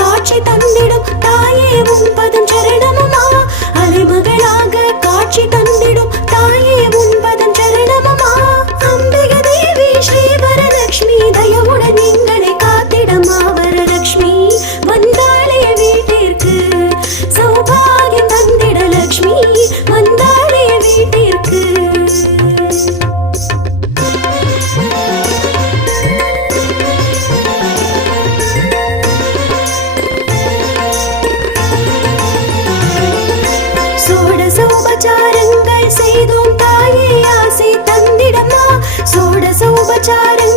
காட்சி தந்திடும் தாயே உன்பதம் சரணமம்மா. அலைமகளாக காட்சி தந்திடும் தாயே உன்பதம் சரணமம்மா. அம்பிக தேவி ஸ்ரீ வரலட்சுமி தயவுடன் எங்களை காத்திடமா. வரலட்சுமி வந்தாளே வீட்டிற்கு சௌபாகியம் தந்திட. லட்சுமி வந்தாளே வீட்டிற்கு. சோடசோபச்சாரங்கள் செய்தோம் தாயே ஆசை தந்திடம்மா. சோடசோபச்சாரங்கள்